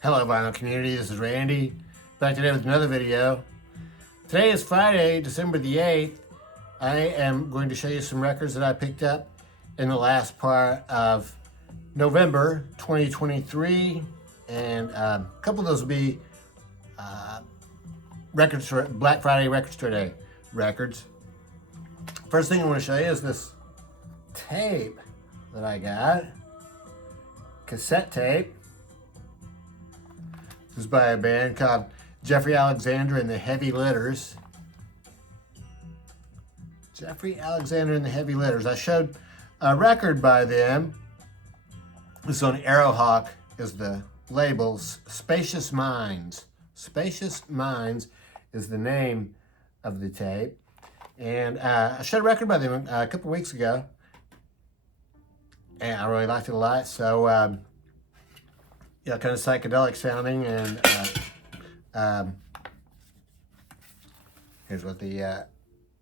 Hello vinyl community, this is Randy, back today with another video. Today is Friday, December the 8th. I am going to show you some records that I picked up in the last part of November 2023, and a couple of those will be records for Black Friday Record Store Day records. First thing I want to show you is this tape that I got, cassette tape. This is by a band called Jeffrey Alexander and the Heavy Litters. Jeffrey Alexander and the Heavy Litters. I showed a record by them. It's on Arrowhawk is the label. Spacious Minds. Spacious Minds is the name of the tape. And I showed a record by them a couple weeks ago. And I really liked it a lot. So, yeah, kind of psychedelic sounding, and here's what the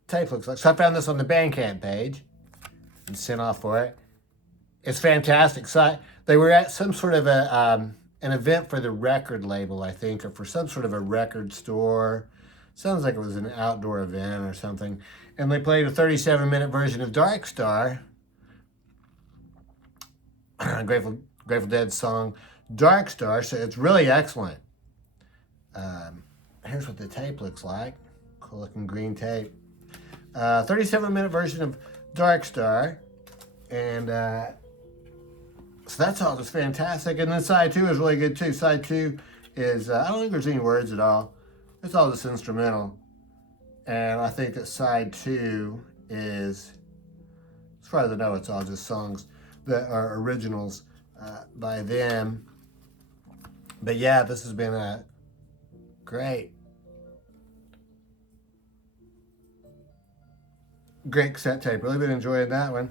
tape looks like. So I found this on the Bandcamp page and sent off for it. It's fantastic. So they were at some sort of an event for the record label, I think, or for some sort of a record store. Sounds like it was an outdoor event or something. And they played a 37-minute version of Dark Star, Grateful Dead song Dark Star. So it's really excellent. Here's what the tape looks like. Cool looking green tape. 37-minute version of Dark Star. And so that's all just fantastic. And then side 2 is really good too. Side 2 is, I don't think there's any words at all. It's all just instrumental. And I think that side 2 is, as far as I know, it's all just songs that are originals by them. But yeah, this has been a great cassette tape. Really been enjoying that one.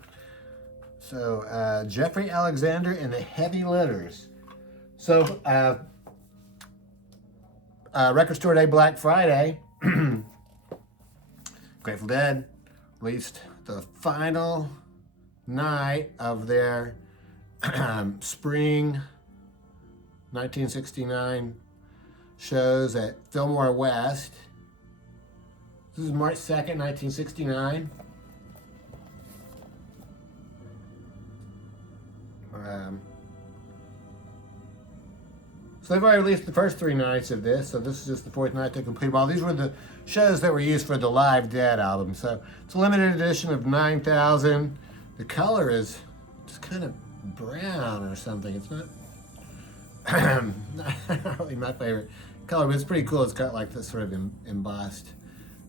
So Jeffrey Alexander and the Heavy Litters. So Record Store Day, Black Friday. Grateful Dead released the final night of their spring 1969 shows at Fillmore West. This is March 2nd, 1969. So they've already released the first 3 nights of this, so this is just the 4th night to complete them all. These were the shows that were used for the Live Dead album. So it's a limited edition of 9,000. The color is just kind of brown or something. It's not not really my favorite color, but it's pretty cool. It's got like this sort of embossed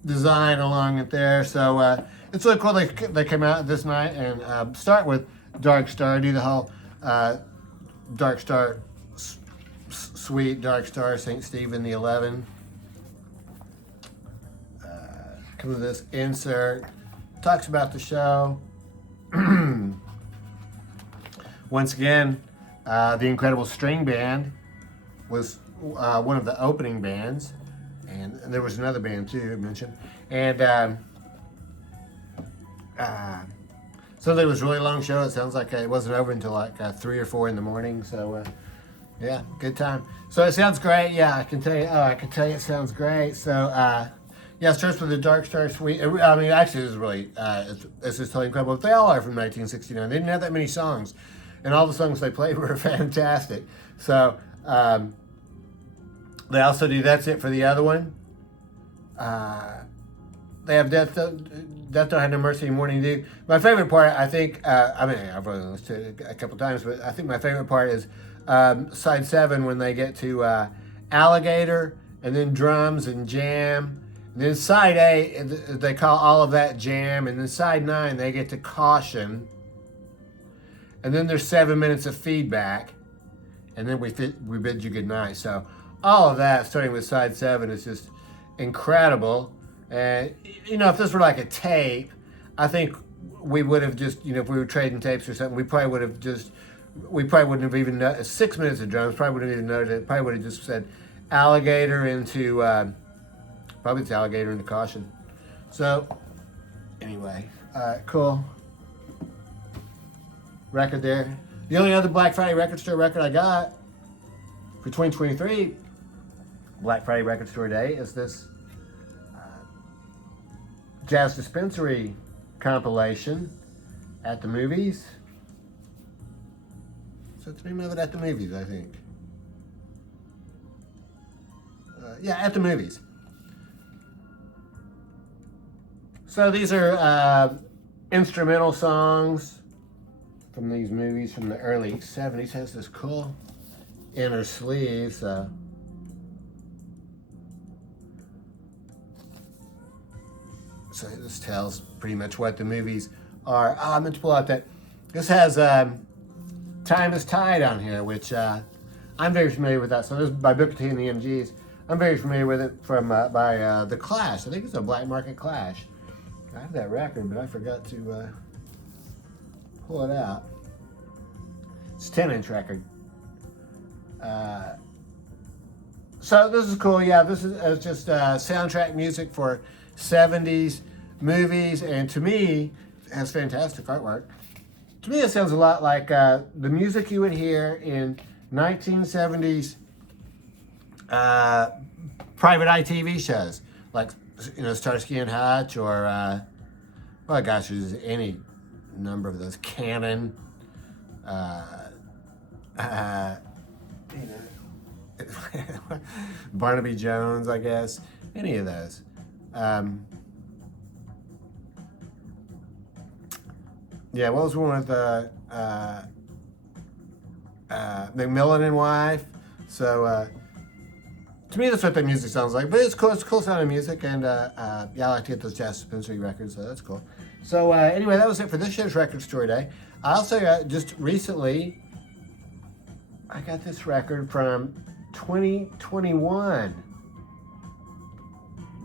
design along it there. So it's really cool. They came out this night and start with Dark Star, do the whole Dark Star suite, Dark Star, St. Stephen the 11. Come to this insert. Talks about the show. Once again, the Incredible String Band was one of the opening bands, and there was another band too I mentioned. And so there was a really long show. It sounds like it wasn't over until like 3 or 4 in the morning. So yeah, good time. So it sounds great. Yeah, I can tell you. Oh, I can tell you it sounds great. So yeah, it starts with the Dark Star Suite. I mean, actually, this is really it's just totally incredible. They all are from 1969. They didn't have that many songs, and all the songs they played were fantastic. So they also do That's It for the Other One. They have Death Don't Have No Mercy, Morning Dew. My favorite part, I think, I mean, I've only listened to it a couple times, but I think my favorite part is side 7 when they get to Alligator, and then drums and jam. And then side 8, they call all of that jam. And then side 9, they get to Caution. And then there's 7 minutes of feedback. And then we bid you good night. So all of that, starting with side 7, is just incredible. And, you know, if this were like a tape, I think we would have just, you know, if we were trading tapes or something, we probably wouldn't have even known, 6 minutes of drums, probably wouldn't have even noted it. Probably would have just said Alligator into, probably it's Alligator into Caution. So, anyway, cool record there. The only other Black Friday record store record I got for 2023 Black Friday Record Store Day is this Jazz Dispensary compilation at the movies. So it's the name of it, At the Movies, I think. Yeah, At the Movies. So these are instrumental songs from these movies from the early 70s. Has this cool inner sleeve, so this tells pretty much what the movies are. I meant to pull out that. This has Time is Tide on here, which I'm very familiar with that. So this is by Booker T and the MGs. I'm very familiar with it from by The Clash. I think it's a Black Market Clash. I have that record, but I forgot to pull it out. It's a 10-inch record. So this is cool. Yeah, this is just soundtrack music for 70s movies, and to me, it has fantastic artwork. To me, it sounds a lot like the music you would hear in 1970s private eye TV shows, like, you know, Starsky and Hutch, or well, gosh, there's any number of those. Cannon, you know, Barnaby Jones, I guess, any of those. Yeah, what was one with McMillan and Wife? So to me, that's what the music sounds like. But it's cool. It's cool sounding music, and yeah, I like to get those Jazz Dispensary records, so that's cool. So anyway, that was it for this year's Record Store Day. I also just recently, I got this record from 2021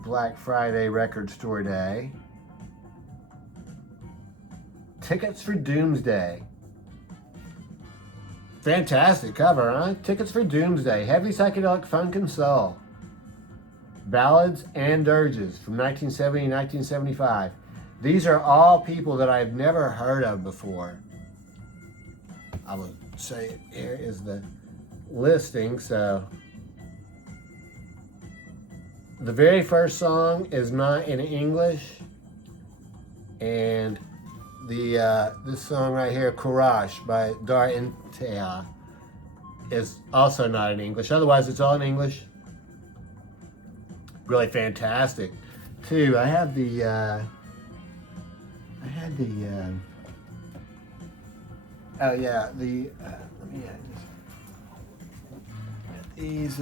Black Friday Record Store Day. Tickets for Doomsday. Fantastic cover, huh? Tickets for Doomsday. Heavy psychedelic funk and soul. Ballads and dirges from 1970 and 1975. These are all people that I've never heard of before. I would say here is the listing. So the very first song is not in English, and the this song right here, Courage by Dar Intea, is also not in English. Otherwise, it's all in English. Really fantastic, too. I have the oh yeah, let me just get these.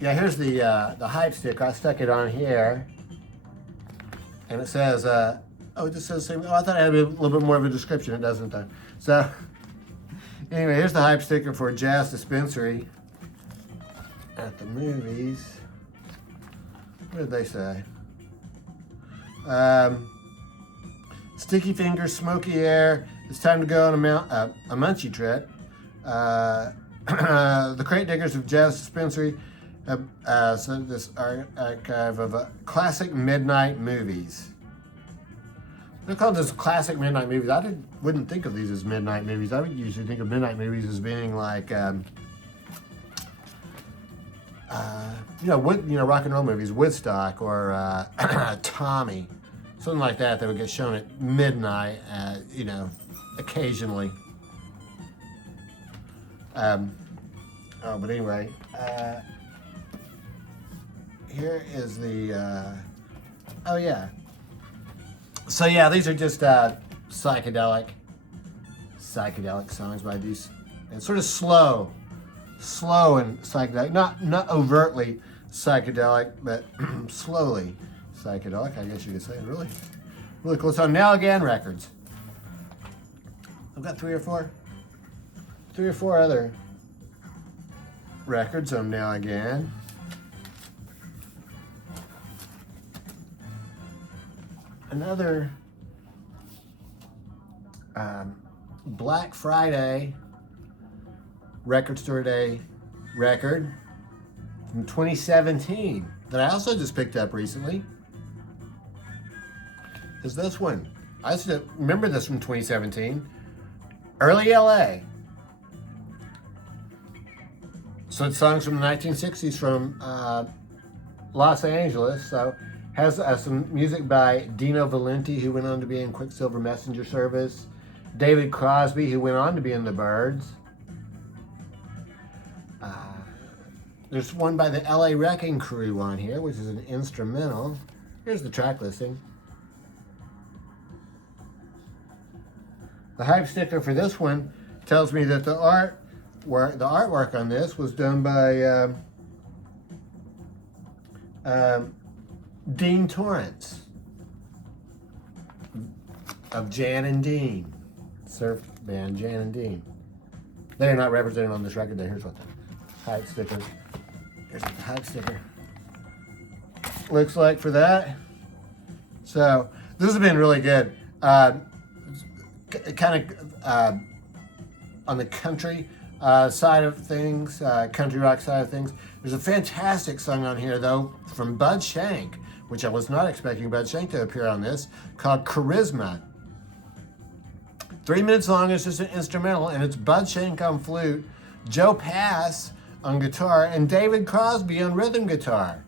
Yeah, here's the hype stick. I stuck it on here. And it says, oh, it just says the same. Oh, I thought it had a little bit more of a description. It doesn't, though. So, anyway, here's the hype sticker for Jazz Dispensary at the movies. What did they say? Sticky fingers, smoky air. It's time to go on a munchie trip. The crate diggers of Jazz Dispensary. So this archive of classic midnight movies. They're called this classic midnight movies. I wouldn't think of these as midnight movies. I would usually think of midnight movies as being like, you know, rock and roll movies, Woodstock or Tommy, something like that. That would get shown at midnight, you know, occasionally. Oh, but anyway. Here is the, oh yeah. So yeah, these are just psychedelic songs by these, and sort of slow and psychedelic, not overtly psychedelic, but slowly psychedelic, I guess you could say. Really cool. So Now Again Records. I've got three or four other records on Now Again. Another Black Friday Record Store Day record from 2017 that I also just picked up recently is this one. I used to remember this from 2017. Early LA. So it's songs from the 1960s from Los Angeles. So has some music by Dino Valenti, who went on to be in Quicksilver Messenger Service. David Crosby, who went on to be in the Byrds. There's one by the LA Wrecking Crew on here, which is an instrumental. Here's the track listing. The hype sticker for this one tells me that the artwork on this was done by Dean Torrance of Jan and Dean, surf band Jan and Dean. They're not represented on this record. Here's what the hype sticker. Here's what the hype sticker looks like for that. So this has been really good. Kind of on the country side of things, country rock side of things. There's a fantastic song on here, though, from Bud Shank, which I was not expecting Bud Shank to appear on this, called Charisma. 3 minutes long, it's just an instrumental, and it's Bud Shank on flute, Joe Pass on guitar, and David Crosby on rhythm guitar.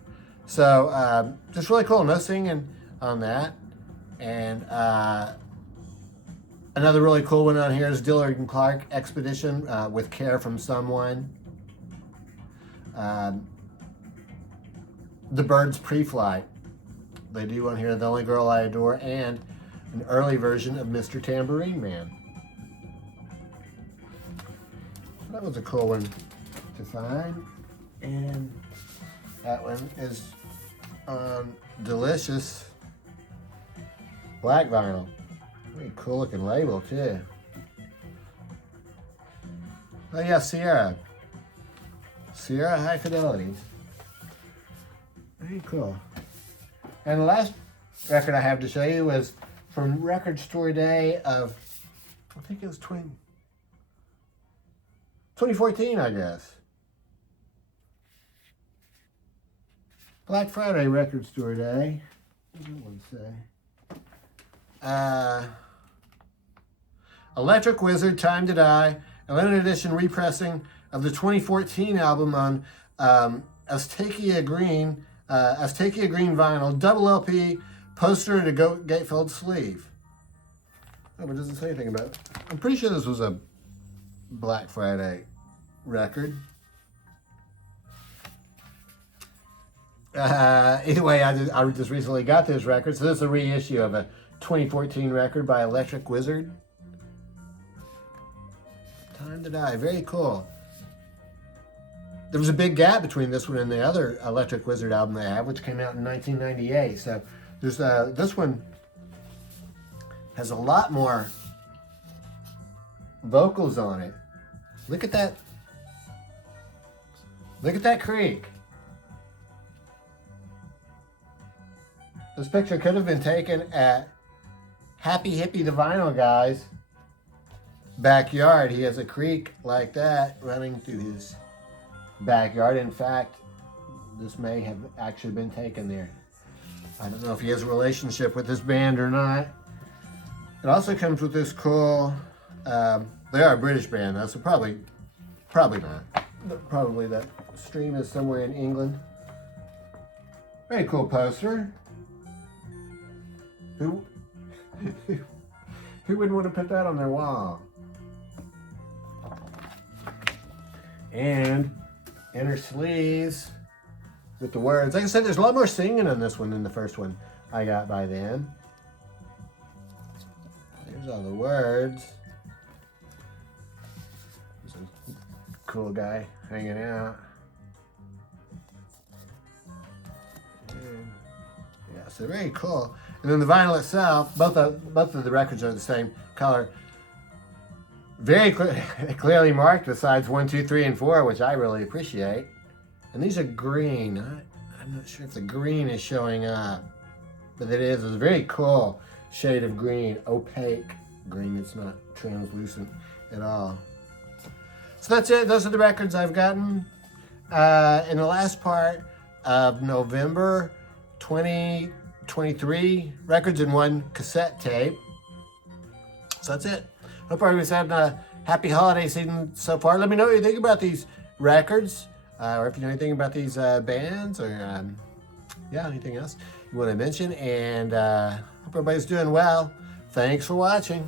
So, just really cool. No singing on that. And another really cool one on here is Dillard and Clark Expedition with Care from Someone. The Byrds Pre-Flight. They do on here The Only Girl I Adore and an early version of Mr. Tambourine Man. That was a cool one to find. And that one is on Delicious black vinyl. Very cool looking label too. Oh yeah, Sierra High Fidelities. Very cool. And the last record I have to show you was from Record Store Day of, I think it was 2014, I guess. Black Friday Record Store Day. What does that one say? Electric Wizard, Time to Die, a limited edition repressing of the 2014 album on Aztecia Green vinyl, double LP, poster and a gatefold sleeve. Oh, but it doesn't say anything about it. I'm pretty sure this was a Black Friday record. Either way, I just recently got this record, so this is a reissue of a 2014 record by Electric Wizard. Time to Die, very cool. There was a big gap between this one and the other Electric Wizard album they have, which came out in 1998. So there's this one has a lot more vocals on it. Look at that. Look at that creek. This picture could have been taken at Happy Hippie the Vinyl Guy's backyard. He has a creek like that running through his backyard. In fact, this may have actually been taken there. I don't know if he has a relationship with this band or not. It also comes with this cool, they are a British band though, so probably not. Probably that stream is somewhere in England. Very cool poster. Who wouldn't want to put that on their wall? And inner sleeves with the words. Like I said, there's a lot more singing on this one than the first one I got by then. There's all the words. There's a cool guy hanging out. And yeah, so very cool. And then the vinyl itself, both of the records are the same color. Very clearly marked with sides 1, 2, 3, and 4, which I really appreciate. And these are green. I'm not sure if the green is showing up, but it is. It's a very cool shade of green, opaque green. It's not translucent at all. So that's it. Those are the records I've gotten in the last part of November 2023. Records in one cassette tape. So that's it. Hope everybody's having a happy holiday season so far. Let me know what you think about these records, or if you know anything about these bands, or yeah, anything else you want to mention. And hope everybody's doing well. Thanks for watching.